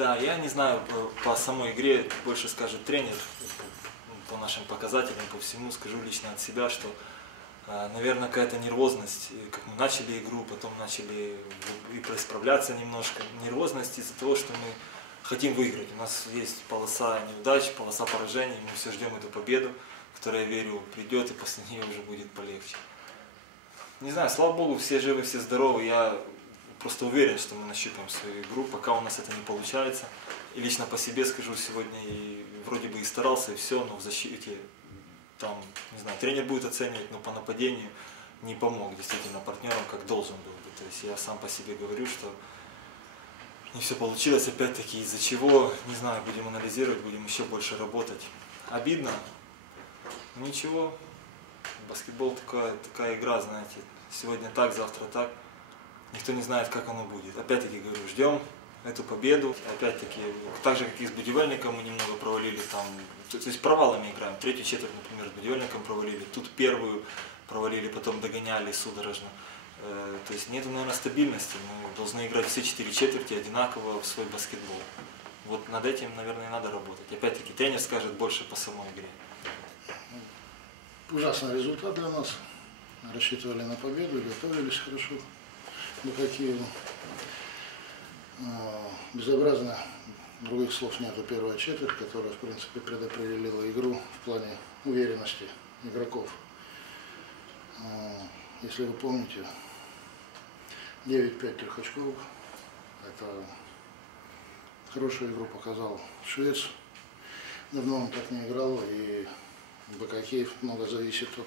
Да, я не знаю, по, самой игре больше скажет тренер, ну, по нашим показателям, по всему. Скажу лично от себя, что, а, наверное, какая-то нервозность, как мы начали игру, потом начали и происправляться немножко. Нервозность из-за того, что мы хотим выиграть. У нас есть полоса неудач, полоса поражений, мы все ждем эту победу, которая, я верю, придет, и после нее уже будет полегче. Не знаю, слава богу, все живы, все здоровы. Я просто уверен, что мы нащупаем свою игру, пока у нас это не получается. И лично по себе скажу, сегодня и вроде бы и старался, и все, но в защите там, не знаю, тренер будет оценивать, но по нападению не помог действительно партнерам, как должен был бы. То есть я сам по себе говорю, что не все получилось, опять-таки из-за чего, не знаю, будем анализировать, будем еще больше работать. Обидно? Ничего. Баскетбол такая, такая игра, знаете, сегодня так, завтра так. Никто не знает, как оно будет. Опять-таки говорю, ждем эту победу. Опять-таки, так же, как и с Будивельником, мы немного провалили там, то, то есть провалами играем. Третью четверть, например, с Будивельником провалили, тут первую провалили, потом догоняли судорожно. Э, то есть нет, наверное, стабильности. Мы должны играть все четыре четверти одинаково в свой баскетбол. Вот над этим, наверное, и надо работать. Опять-таки, тренер скажет больше по самой игре. Ужасный результат для нас. Рассчитывали на победу, готовились хорошо. Михакееву. Э, безобразно, других слов нету, первая четверть, которая, в принципе, предопределила игру в плане уверенности игроков. Э, если вы помните, 9-5 трехочковых, это хорошую игру показал швец. Давно он так не играл, и Бакакеев много зависит от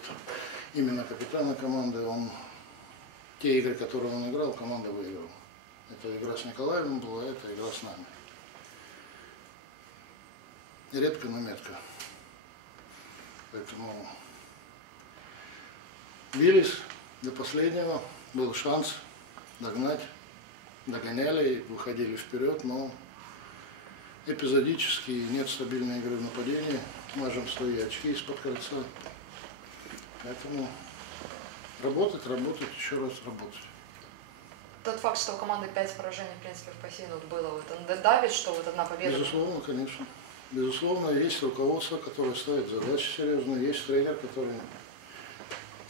именно капитана команды. Он те игры, которые он играл, команда выиграла. Это игра с Николаевым была, это игра с нами. Редко, но метко. Поэтому бились до последнего, был шанс догнать, догоняли, выходили вперед, но эпизодически нет стабильной игры в нападении, мажем свои очки из-под кольца. Поэтому Работать, работать, еще раз работать. Тот факт, что у команды пять поражений, в принципе, в бассейне ну, вот было, вот он давит, что вот одна победа. Безусловно, конечно. Безусловно, есть руководство, которое ставит задачи серьезные, есть тренер, который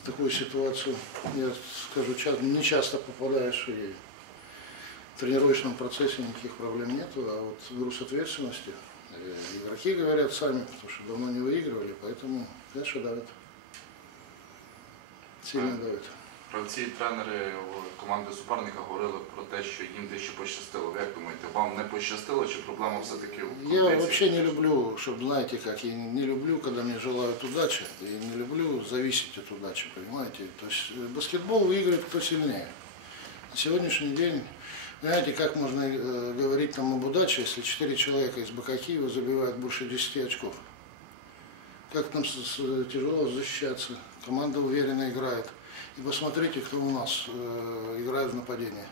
в такую ситуацию, я скажу, не часто попадаешь и в тренировочном процессе никаких проблем нет, а вот груз ответственности э, игроки говорят сами, потому что давно не выигрывали, поэтому, конечно, давят. Сильно давит. Гравці і тренери о, команди суперника говорили про те, що їм дещо пощастило. Ви як думаєте, вам не пощастило, чи проблема все-таки у Я кондиції? вообще не люблю, чтобы, знаете как, я не люблю, когда мне желают удачи, и не люблю зависеть от удачи, понимаете? То есть э, баскетбол выиграет кто сильнее. На сегодняшний день, знаете, как можно э, говорить там об удаче, если четыре человека из БК Киева забивают больше 10 очков? как нам тяжело защищаться. Команда уверенно играет. И посмотрите, кто у нас э, играет в нападении.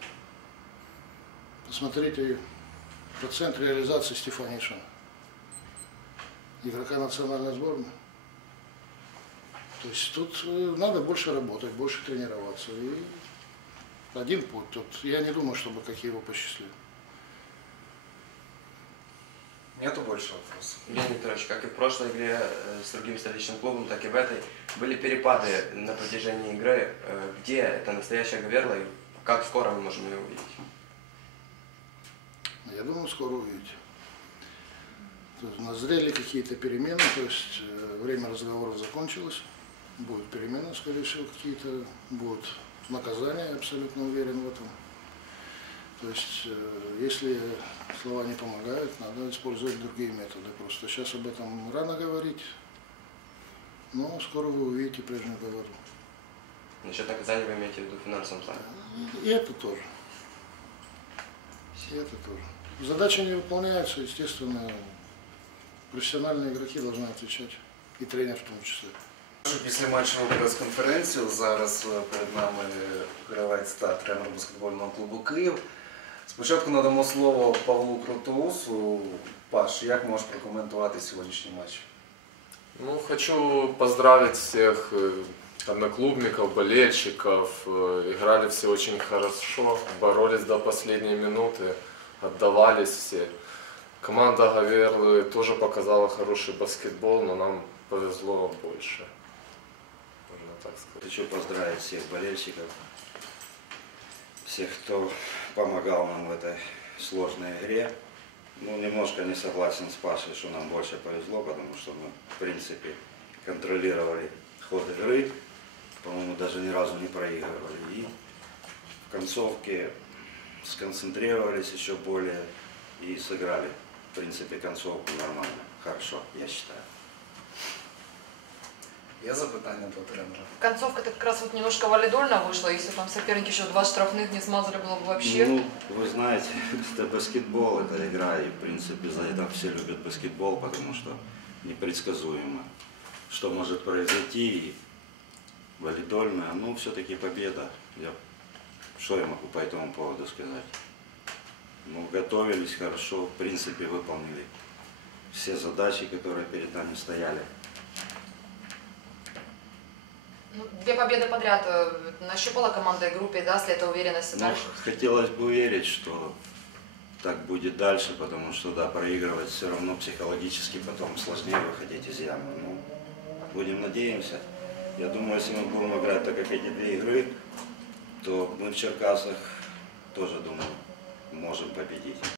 Посмотрите процент реализации Стефанишина. Игрока национальной сборной. То есть тут э, надо больше работать, больше тренироваться. И один путь. Тут я не думаю, чтобы какие его посчастливы. Нету больше вопросов. Леонид Петрович, как и в прошлой игре э, с другим столичным клубом, так и в этой, были перепады на протяжении игры. Э, где это настоящая Гаверла и как скоро мы можем ее увидеть? А я думаю, скоро увидите. То есть назрели какие-то перемены, то есть э, время разговоров закончилось, будут перемены, скорее всего, какие-то, будут наказания, абсолютно уверен в этом. То есть, э, если слова не помогают, надо использовать другие методы. Просто сейчас об этом рано говорить, но скоро вы увидите прежнюю говорю. Насчет наказания вы имеете в виду в финансовом плане? И это тоже. И это тоже. Задачи не выполняются, естественно, профессиональные игроки должны отвечать, и тренер в том числе. Після матчеву прес-конференцію зараз е, перед нами гравець та тренер баскетбольного клубу Київ. Спочатку надамо слово Павлу Крутоусу. Паш, як можеш прокоментувати сьогоднішній матч? Ну, хочу поздравить всех э, одноклубников, болельщиков. Э, играли все очень хорошо, боролись до последней минуты, отдавались все. Команда Гаверлы тоже показала хороший баскетбол, но нам повезло больше. Можно так сказать. Хочу поздравить всех болельщиков всех, кто помогал нам в этой сложной игре. Ну, немножко не согласен с Пашей, что нам больше повезло, потому что мы, в принципе, контролировали ход игры. По-моему, даже ни разу не проигрывали. И в концовке сконцентрировались еще более и сыграли, в принципе, концовку нормально, хорошо, я считаю. Є запитання до тренера. Концовка так якраз вот немножко валидольно вийшла, якщо там соперники ще два штрафних не смазали, було б вообще. Ну, ви знаєте, це баскетбол, це игра, і в принципі за это всі люблять баскетбол, тому що непредсказуемо, що може произойти. І валидольная, ну все-таки победа. Я, что я могу по этому поводу сказать? Ну, готовились хорошо, в принципе, выполнили все задачи, которые перед нами стояли. две победы подряд э, нащупала команда и группе, даст ли это уверенность ну, дальше? Хотелось бы верить, что так будет дальше, потому что, да, проигрывать все равно психологически потом сложнее выходить из ямы. Ну, будем надеемся. Я думаю, если мы будем играть так, как эти две игры, то мы в Черкасах тоже, думаю, можем победить.